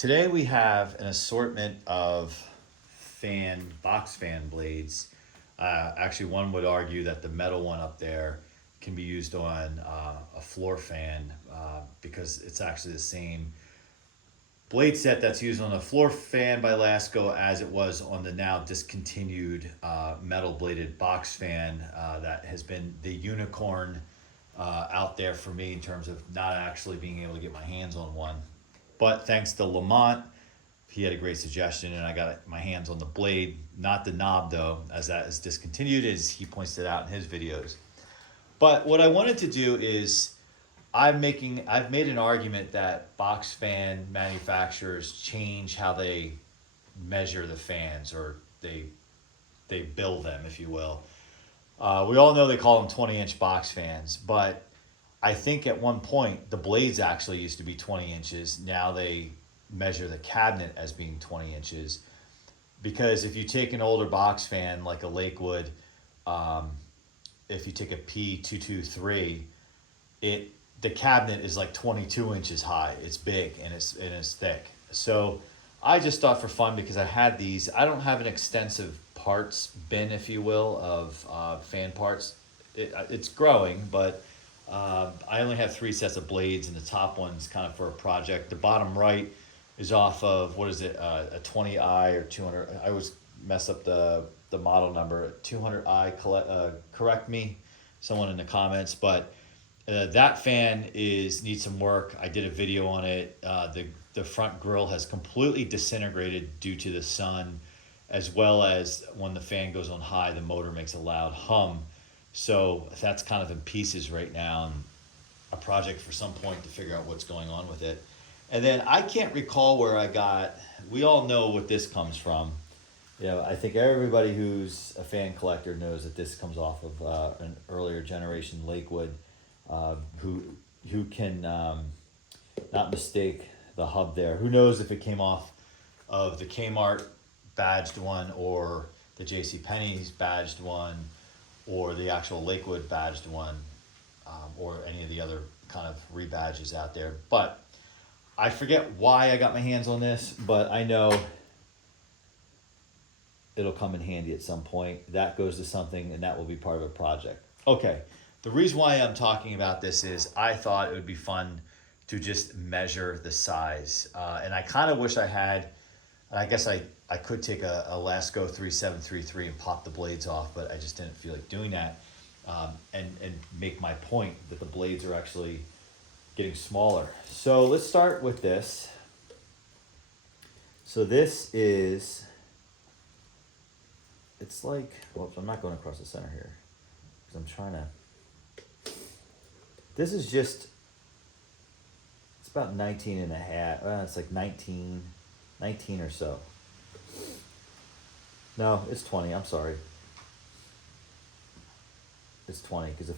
Today we have an assortment of box fan blades. Actually, one would argue that the metal one up there can be used on a floor fan because it's actually the same blade set that's used on the floor fan by Lasko as it was on the now discontinued metal bladed box fan that has been the unicorn out there for me in terms of not actually being able to get my hands on one. But thanks to Lamont, he had a great suggestion and I got my hands on the blade, not the knob though, as that is discontinued, as he points it out in his videos. But what I wanted to do is I've made an argument that box fan manufacturers change how they measure the fans, or they build them, if you will. We all know they call them 20-inch box fans, but I think at one point the blades actually used to be 20 inches. Now they measure the cabinet as being 20 inches. Because if you take an older box fan like a Lakewood, if you take a P223, the cabinet is like 22 inches high. It's big and it's thick. So I just thought for fun, because I had these, I don't have an extensive parts bin, if you will, of fan parts. It's growing, but I only have 3 sets of blades, and the top one's kind of for a project. The bottom right is off of, what is it, a 20i or 200. I always mess up the model number. 200i, correct me, someone in the comments. But that fan needs some work. I did a video on it. The front grill has completely disintegrated due to the sun, as well as when the fan goes on high, the motor makes a loud hum. So that's kind of in pieces right now, and a project for some point to figure out what's going on with it. And then I can't recall where we all know what this comes from. I think everybody who's a fan collector knows that this comes off of an earlier generation Lakewood, who can not mistake the hub there. Who knows if it came off of the Kmart badged one, or the JCPenney's badged one, or the actual Lakewood badged one, or any of the other kind of rebadges out there. But I forget why I got my hands on this, but I know it'll come in handy at some point. That goes to something, and that will be part of a project. Okay, the reason why I'm talking about this is I thought it would be fun to just measure the size. And I kind of wish I had, I guess I could take a Lasko 3733 and pop the blades off, but I just didn't feel like doing that, and make my point that the blades are actually getting smaller. So let's start with this. So this is, it's like, whoops, I'm not going across the center here because I'm trying to, this is just, it's about 19 and a half, it's like 19 or so. No, it's 20. I'm sorry. It's 20 because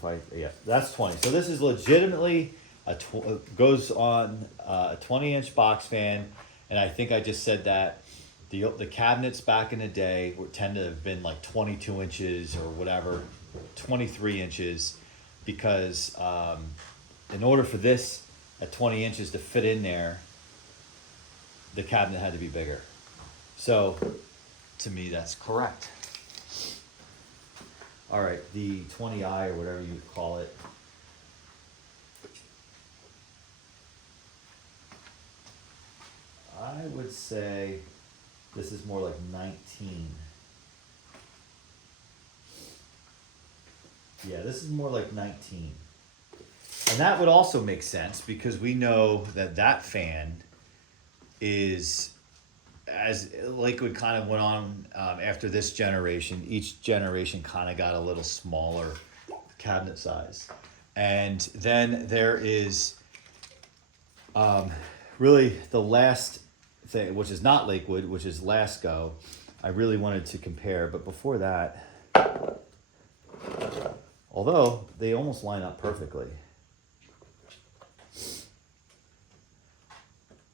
that's 20. So this is legitimately goes on a 20-inch box fan, and I think I just said that the cabinets back in the day tend to have been like 22 inches or whatever, 23 inches, because in order for this at 20 inches to fit in there, the cabinet had to be bigger. So to me, that's correct. All right, the 20i or whatever you call it. I would say this is more like 19. Yeah, this is more like 19. And that would also make sense because we know that fan is, as Lakewood kind of went on after this generation, each generation kind of got a little smaller cabinet size. And then there is really the last thing, which is not Lakewood, which is Lasko. I really wanted to compare, but before that, although they almost line up perfectly.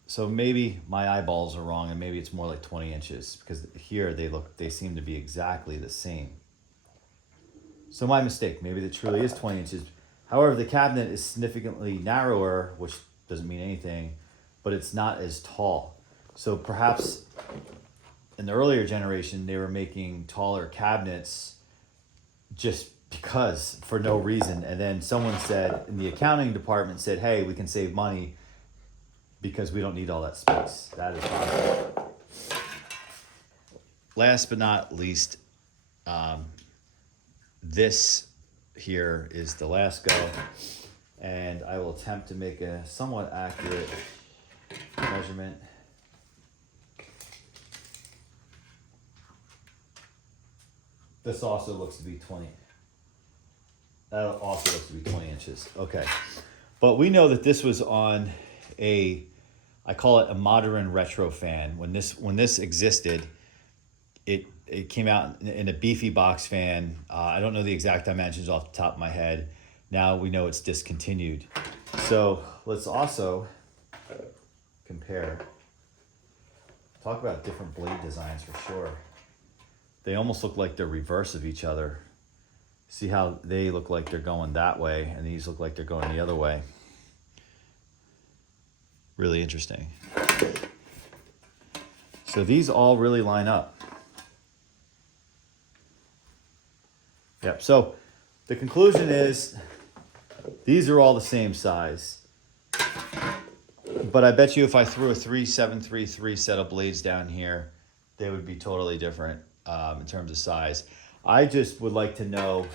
So maybe my eyeballs are wrong, and maybe it's more like 20 inches, because here they seem to be exactly the same. So my mistake, maybe it truly is 20 inches. However, the cabinet is significantly narrower, which doesn't mean anything, but it's not as tall. So perhaps in the earlier generation, they were making taller cabinets just because, for no reason. And then someone said, in the accounting department said, hey, we can save money because we don't need all that space. That is possible. Last but not least, this here is the Lasko, and I will attempt to make a somewhat accurate measurement. This also looks to be 20. That also looks to be 20 inches. Okay. But we know that this was on I call it a modern retro fan. When this existed, it came out in a beefy box fan. I don't know the exact dimensions off the top of my head. Now we know it's discontinued. So let's also compare. Talk about different blade designs for sure. They almost look like they're reverse of each other. See how they look like they're going that way, and these look like they're going the other way. Really interesting. So these all really line up. Yep, so the conclusion is these are all the same size. But I bet you if I threw a 3733 set of blades down here, they would be totally different in terms of size. I just would like to know,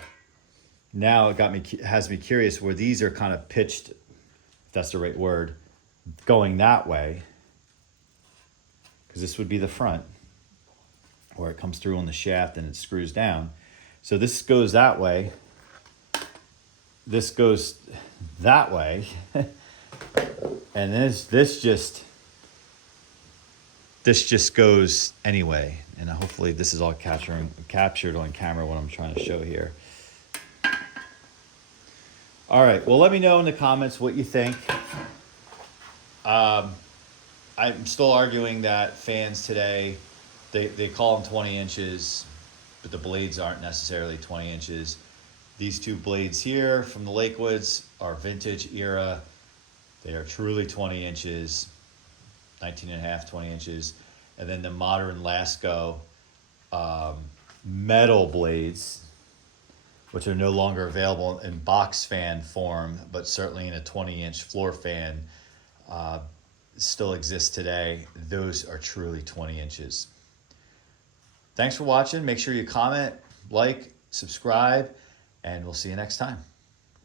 now it has me curious where these are kind of pitched, if that's the right word, going that way, because this would be the front where it comes through on the shaft and it screws down. So this goes that way, this goes that way, and this just goes anyway. And hopefully this is all captured on camera what I'm trying to show here. All right, well, let me know in the comments what you think. I'm still arguing that fans today, they call them 20 inches, but the blades aren't necessarily 20 inches. These two blades here from the Lakewoods are vintage era. They are truly 20 inches, 19 and a half, 20 inches. And then the modern Lasko metal blades, which are no longer available in box fan form, but certainly in a 20-inch floor fan, still exist today. Those are truly 20 inches. Thanks for watching. Make sure you comment, like, subscribe, and we'll see you next time.